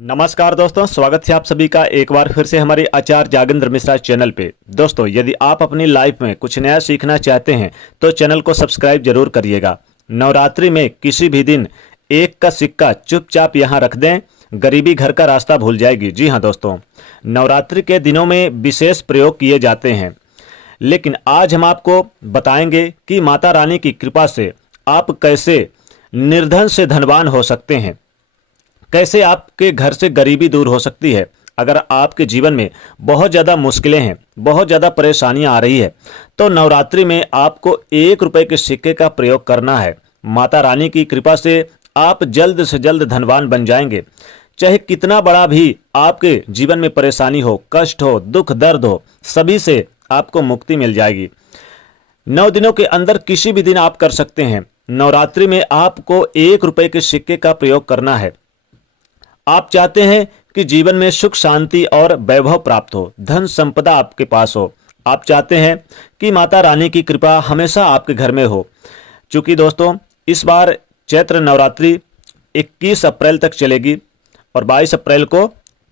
नमस्कार दोस्तों, स्वागत है आप सभी का एक बार फिर से हमारे आचार्य जागेंद्र मिश्रा चैनल पे। दोस्तों, यदि आप अपनी लाइफ में कुछ नया सीखना चाहते हैं तो चैनल को सब्सक्राइब जरूर करिएगा। नवरात्रि में किसी भी दिन एक का सिक्का चुपचाप यहाँ रख दें, गरीबी घर का रास्ता भूल जाएगी। जी हाँ दोस्तों, नवरात्रि के दिनों में विशेष प्रयोग किए जाते हैं, लेकिन आज हम आपको बताएंगे कि माता रानी की कृपा से आप कैसे निर्धन से धनवान हो सकते हैं, कैसे आपके घर से गरीबी दूर हो सकती है। अगर आपके जीवन में बहुत ज़्यादा मुश्किलें हैं, बहुत ज़्यादा परेशानियां आ रही है, तो नवरात्रि में आपको 1 रुपए के सिक्के का प्रयोग करना है। माता रानी की कृपा से आप जल्द से जल्द धनवान बन जाएंगे। चाहे कितना बड़ा भी आपके जीवन में परेशानी हो, कष्ट हो, दुख दर्द हो, सभी से आपको मुक्ति मिल जाएगी। 9 दिनों के अंदर किसी भी दिन आप कर सकते हैं। नवरात्रि में आपको 1 रुपए के सिक्के का प्रयोग करना है। आप चाहते हैं कि जीवन में सुख शांति और वैभव प्राप्त हो, धन संपदा आपके पास हो। आप चाहते हैं कि माता रानी की कृपा हमेशा आपके घर में हो। क्योंकि दोस्तों, इस बार चैत्र नवरात्रि 21 अप्रैल तक चलेगी और 22 अप्रैल को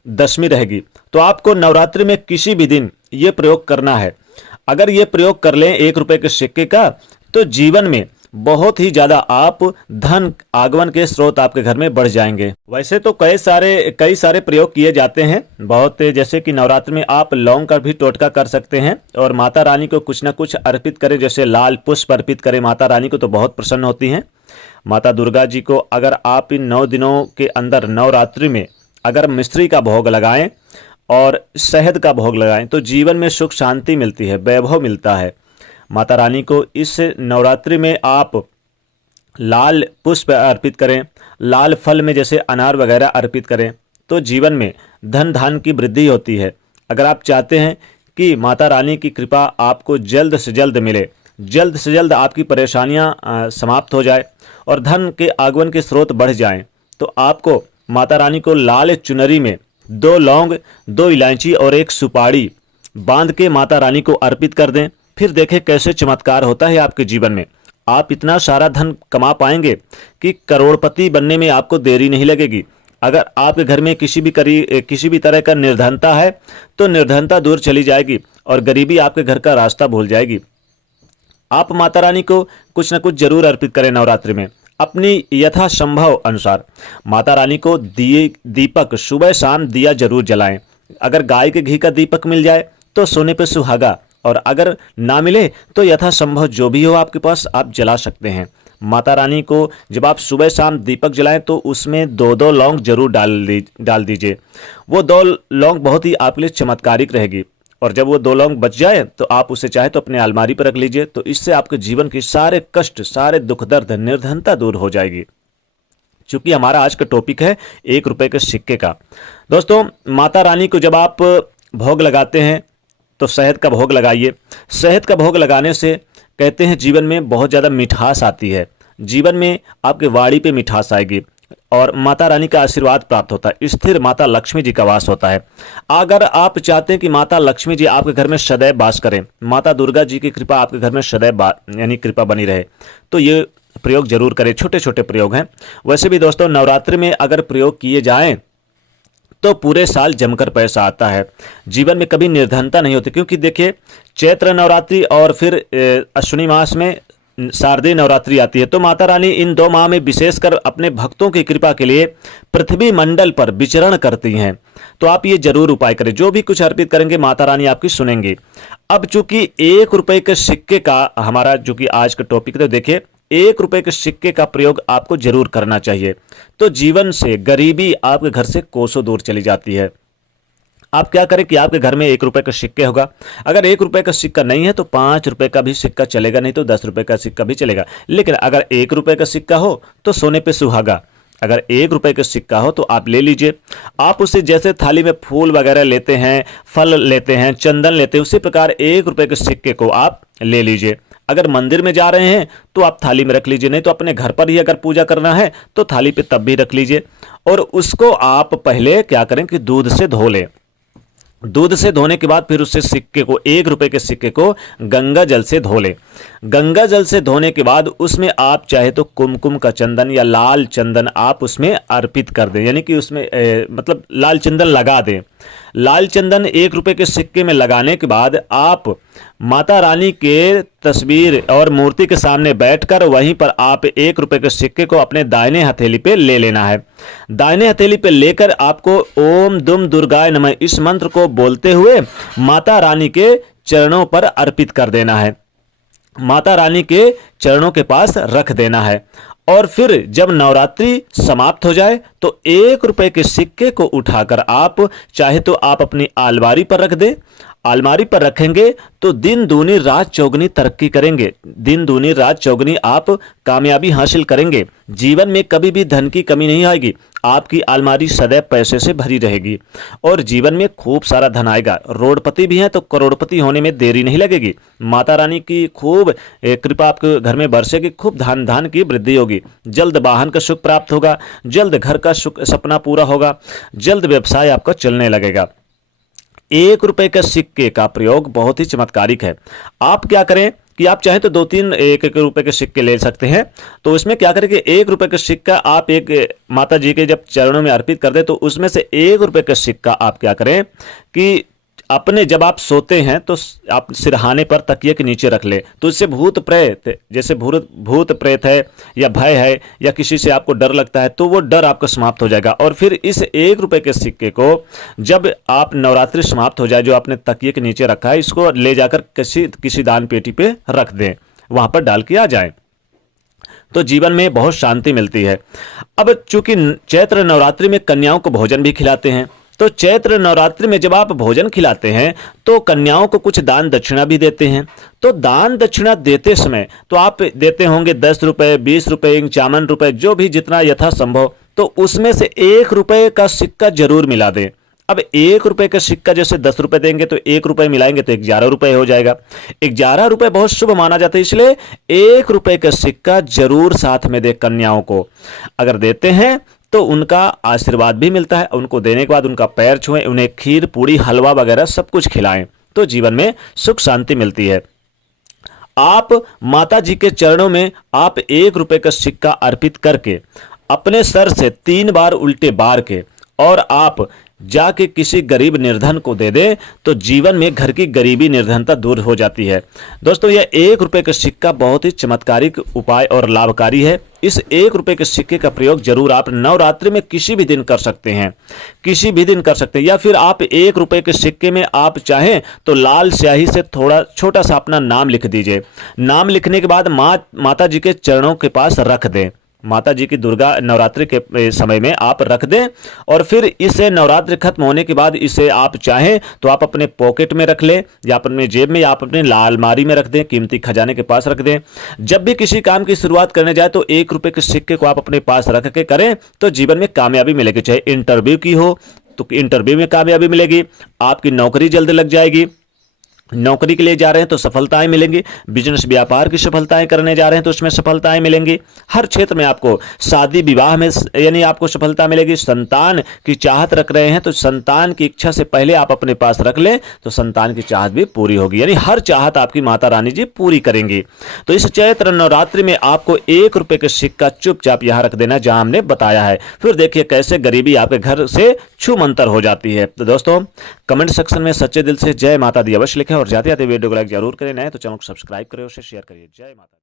दशमी रहेगी। तो आपको नवरात्रि में किसी भी दिन ये प्रयोग करना है। अगर ये प्रयोग कर लें 1 रुपए के सिक्के का, तो जीवन में बहुत ही ज्यादा आप धन आगमन के स्रोत आपके घर में बढ़ जाएंगे। वैसे तो कई सारे प्रयोग किए जाते हैं बहुत, जैसे कि नवरात्रि में आप लौंग का भी टोटका कर सकते हैं और माता रानी को कुछ ना कुछ अर्पित करें, जैसे लाल पुष्प अर्पित करें। माता रानी को तो बहुत प्रसन्न होती हैं। माता दुर्गा जी को अगर आप इन 9 दिनों के अंदर नवरात्रि में अगर मिश्री का भोग लगाएं और शहद का भोग लगाएं तो जीवन में सुख शांति मिलती है, वैभव मिलता है। माता रानी को इस नवरात्रि में आप लाल पुष्प अर्पित करें, लाल फल में जैसे अनार वगैरह अर्पित करें, तो जीवन में धन धान की वृद्धि होती है। अगर आप चाहते हैं कि माता रानी की कृपा आपको जल्द से जल्द मिले, जल्द से जल्द आपकी परेशानियां समाप्त हो जाए और धन के आगमन के स्रोत बढ़ जाएं, तो आपको माता रानी को लाल चुनरी में 2 लौंग, 2 इलायची और 1 सुपारी बांध के माता रानी को अर्पित कर दें। फिर देखें कैसे चमत्कार होता है आपके जीवन में। आप इतना सारा धन कमा पाएंगे कि करोड़पति बनने में आपको देरी नहीं लगेगी। अगर आपके घर में किसी भी तरह का निर्धनता है तो निर्धनता दूर चली जाएगी और गरीबी आपके घर का रास्ता भूल जाएगी। आप माता रानी को कुछ न कुछ जरूर अर्पित करें नवरात्रि में, अपनी यथासंभव अनुसार। माता रानी को दीपक सुबह शाम दिया जरूर जलाएं। अगर गाय के घी का दीपक मिल जाए तो सोने पे सुहागा, और अगर ना मिले तो यथासंभव जो भी हो आपके पास आप जला सकते हैं। माता रानी को जब आप सुबह शाम दीपक जलाएं तो उसमें 2-2 लौंग जरूर डाल दीजिए। वो 2 लौंग बहुत ही आपके लिए चमत्कारिक रहेगी, और जब वो 2 लौंग बच जाए तो आप उसे चाहे तो अपने अलमारी पर रख लीजिए। तो इससे आपके जीवन के सारे कष्ट, सारे दुख दर्द, निर्धनता दूर हो जाएगी। चूंकि हमारा आज का टॉपिक है 1 रुपए के सिक्के का। दोस्तों, माता रानी को जब आप भोग लगाते हैं तो शहद का भोग लगाइए। शहद का भोग लगाने से कहते हैं जीवन में बहुत ज़्यादा मिठास आती है, जीवन में आपके वाणी पे मिठास आएगी और माता रानी का आशीर्वाद प्राप्त होता है। स्थिर माता लक्ष्मी जी का वास होता है। अगर आप चाहते हैं कि माता लक्ष्मी जी आपके घर में सदैव वास करें, माता दुर्गा जी की कृपा आपके घर में सदैव यानी कृपा बनी रहे, तो ये प्रयोग जरूर करें। छोटे छोटे प्रयोग हैं। वैसे भी दोस्तों, नवरात्रि में अगर प्रयोग किए जाएं तो पूरे साल जमकर पैसा आता है। जीवन में कभी निर्धनता नहीं होती, क्योंकि देखिए चैत्र नवरात्रि और फिर अश्विनी मास में शारदीय नवरात्रि आती है। तो माता रानी इन 2 माह में विशेषकर अपने भक्तों की कृपा के लिए पृथ्वी मंडल पर विचरण करती हैं। तो आप ये जरूर उपाय करें। जो भी कुछ अर्पित करेंगे माता रानी आपकी सुनेंगी। अब चूंकि 1 रुपए के सिक्के का हमारा चूंकि आज का टॉपिक, तो देखिए 1 रुपए के सिक्के का प्रयोग आपको जरूर करना चाहिए। तो जीवन से गरीबी आपके घर से कोसों दूर चली जाती है। आप क्या करें कि आपके घर में 1 रुपए का सिक्के होगा। अगर 1 रुपए का सिक्का नहीं है तो 5 रुपए का भी सिक्का चलेगा, नहीं तो 10 रुपए का सिक्का भी चलेगा। लेकिन अगर 1 रुपए का सिक्का हो तो सोने पे सुहागा। अगर 1 रुपए का सिक्का हो तो आप ले लीजिए। आप उसे जैसे थाली में फूल वगैरह लेते हैं, फल लेते हैं, चंदन लेते हैं, उसी प्रकार 1 रुपए के सिक्के को आप ले लीजिए। अगर मंदिर में जा रहे हैं तो आप थाली में रख लीजिए, नहीं तो अपने घर पर ही अगर पूजा करना है तो थाली पे तब भी रख लीजिए। और उसको आप पहले क्या करें कि दूध से धो लें। दूध से धोने के बाद फिर उससे सिक्के को, 1 रुपए के सिक्के को गंगा जल से धो लें। गंगा जल से धोने के बाद उसमें आप चाहे तो कुमकुम का चंदन या लाल चंदन आप उसमें अर्पित कर दें, यानी कि उसमें मतलब लाल चंदन लगा दें। लाल चंदन 1 रुपए के सिक्के में लगाने के बाद आप माता रानी के तस्वीर और मूर्ति के सामने बैठकर वहीं पर आप 1 रुपए के सिक्के को अपने दाहिने हथेली पे ले लेना है। दाहिने हथेली पे लेकर आपको ओम दुम दुर्गाय नमः इस मंत्र को बोलते हुए माता रानी के चरणों पर अर्पित कर देना है, माता रानी के चरणों के पास रख देना है। और फिर जब नवरात्रि समाप्त हो जाए तो 1 रुपए के सिक्के को उठाकर आप चाहे तो आप अपनी अलमारी पर रख दें। अलमारी पर रखेंगे तो दिन दूनी रात चौगुनी तरक्की करेंगे, दिन दूनी रात चौगुनी आप कामयाबी हासिल करेंगे। जीवन में कभी भी धन की कमी नहीं आएगी, आपकी अलमारी सदैव पैसे से भरी रहेगी और जीवन में खूब सारा धन आएगा। रोडपति भी हैं तो करोड़पति होने में देरी नहीं लगेगी। माता रानी की खूब कृपा आपके घर में बरसेगी, खूब धान की वृद्धि होगी। जल्द वाहन का सुख प्राप्त होगा, जल्द घर का सुख सपना पूरा होगा, जल्द व्यवसाय आपका चलने लगेगा। 1 रुपए के सिक्के का प्रयोग बहुत ही चमत्कारिक है। आप क्या करें कि आप चाहे तो 2-3 1-1 रुपए के सिक्के ले सकते हैं। तो इसमें क्या करें कि 1 रुपए का सिक्का आप एक माता जी के जब चरणों में अर्पित कर दे तो उसमें से 1 रुपए का सिक्का आप क्या करें कि अपने जब आप सोते हैं तो आप सिरहाने पर तकिए के नीचे रख ले, तो इससे भूत प्रेत, जैसे भूत प्रेत है या भय है या किसी से आपको डर लगता है तो वो डर आपका समाप्त हो जाएगा। और फिर इस 1 रुपए के सिक्के को जब आप नवरात्रि समाप्त हो जाए जो आपने तकिए के नीचे रखा है, इसको ले जाकर किसी दान पेटी पे रख दें, वहां पर डाल के आ जाए तो जीवन में बहुत शांति मिलती है। अब चूंकि चैत्र नवरात्रि में कन्याओं को भोजन भी खिलाते हैं, तो चैत्र नवरात्रि में जब आप भोजन खिलाते हैं तो कन्याओं को कुछ दान दक्षिणा भी देते हैं। तो दान दक्षिणा देते समय तो आप देते होंगे 10 रुपए, 20 रुपए, 51 रुपए, जो भी जितना यथासंभव, तो उसमें से 1 रुपए का सिक्का जरूर मिला दें। अब 1 रुपए का सिक्का जैसे 10 रुपए देंगे तो 1 रुपए मिलाएंगे तो 11 रुपए हो जाएगा। 11 रुपए बहुत शुभ माना जाता है, इसलिए 1 रुपए का सिक्का जरूर साथ में दे कन्याओं को। अगर देते हैं तो उनका आशीर्वाद भी मिलता है। उनको देने के बाद उनका पैर छुएं, उन्हें खीर पूड़ी हलवा वगैरह सब कुछ खिलाएं तो जीवन में सुख शांति मिलती है। आप माता जी के चरणों में आप 1 रुपए का सिक्का अर्पित करके अपने सर से 3 बार उल्टे बार के और आप जाके किसी गरीब निर्धन को दे दे तो जीवन में घर की गरीबी निर्धनता दूर हो जाती है। दोस्तों, यह 1 रुपए का सिक्का बहुत ही चमत्कारिक उपाय और लाभकारी है। इस 1 रुपए के सिक्के का प्रयोग जरूर आप नवरात्रि में किसी भी दिन कर सकते हैं, किसी भी दिन कर सकते हैं। या फिर आप 1 रुपए के सिक्के में आप चाहें तो लाल स्याही से थोड़ा छोटा सा अपना नाम लिख दीजिए। नाम लिखने के बाद माता जी के चरणों के पास रख दें। माता जी की दुर्गा नवरात्रि के समय में आप रख दें और फिर इसे नवरात्रि खत्म होने के बाद इसे आप चाहें तो आप अपने पॉकेट में रख लें या अपने जेब में या अपने अलमारी में रख दें, कीमती खजाने के पास रख दें। जब भी किसी काम की शुरुआत करने जाए तो 1 रुपए के सिक्के को आप अपने पास रख के करें तो जीवन में कामयाबी मिलेगी। चाहे इंटरव्यू की हो तो इंटरव्यू में कामयाबी मिलेगी, आपकी नौकरी जल्द लग जाएगी, नौकरी के लिए जा रहे हैं तो सफलताएं मिलेंगी, बिजनेस व्यापार की सफलताएं करने जा रहे हैं तो उसमें सफलताएं मिलेंगी। हर क्षेत्र में आपको शादी विवाह में यानी आपको सफलता मिलेगी। संतान की चाहत रख रहे हैं तो संतान की इच्छा से पहले आप अपने पास रख लें तो संतान की चाहत भी पूरी होगी, यानी हर चाहत आपकी माता रानी जी पूरी करेंगी। तो इस चैत्र नवरात्रि में आपको 1 रुपए का सिक्का चुपचाप यहाँ रख देना जहां हमने बताया है। फिर देखिए कैसे गरीबी आपके घर से छूमंतर हो जाती है। तो दोस्तों, कमेंट सेक्शन में सच्चे दिल से जय माता दी अवश्य लिखें और जाते जाते वीडियो को लाइक जरूर करें, नए तो चैनल को सब्सक्राइब करें, उसे शेयर करिए। जय माता।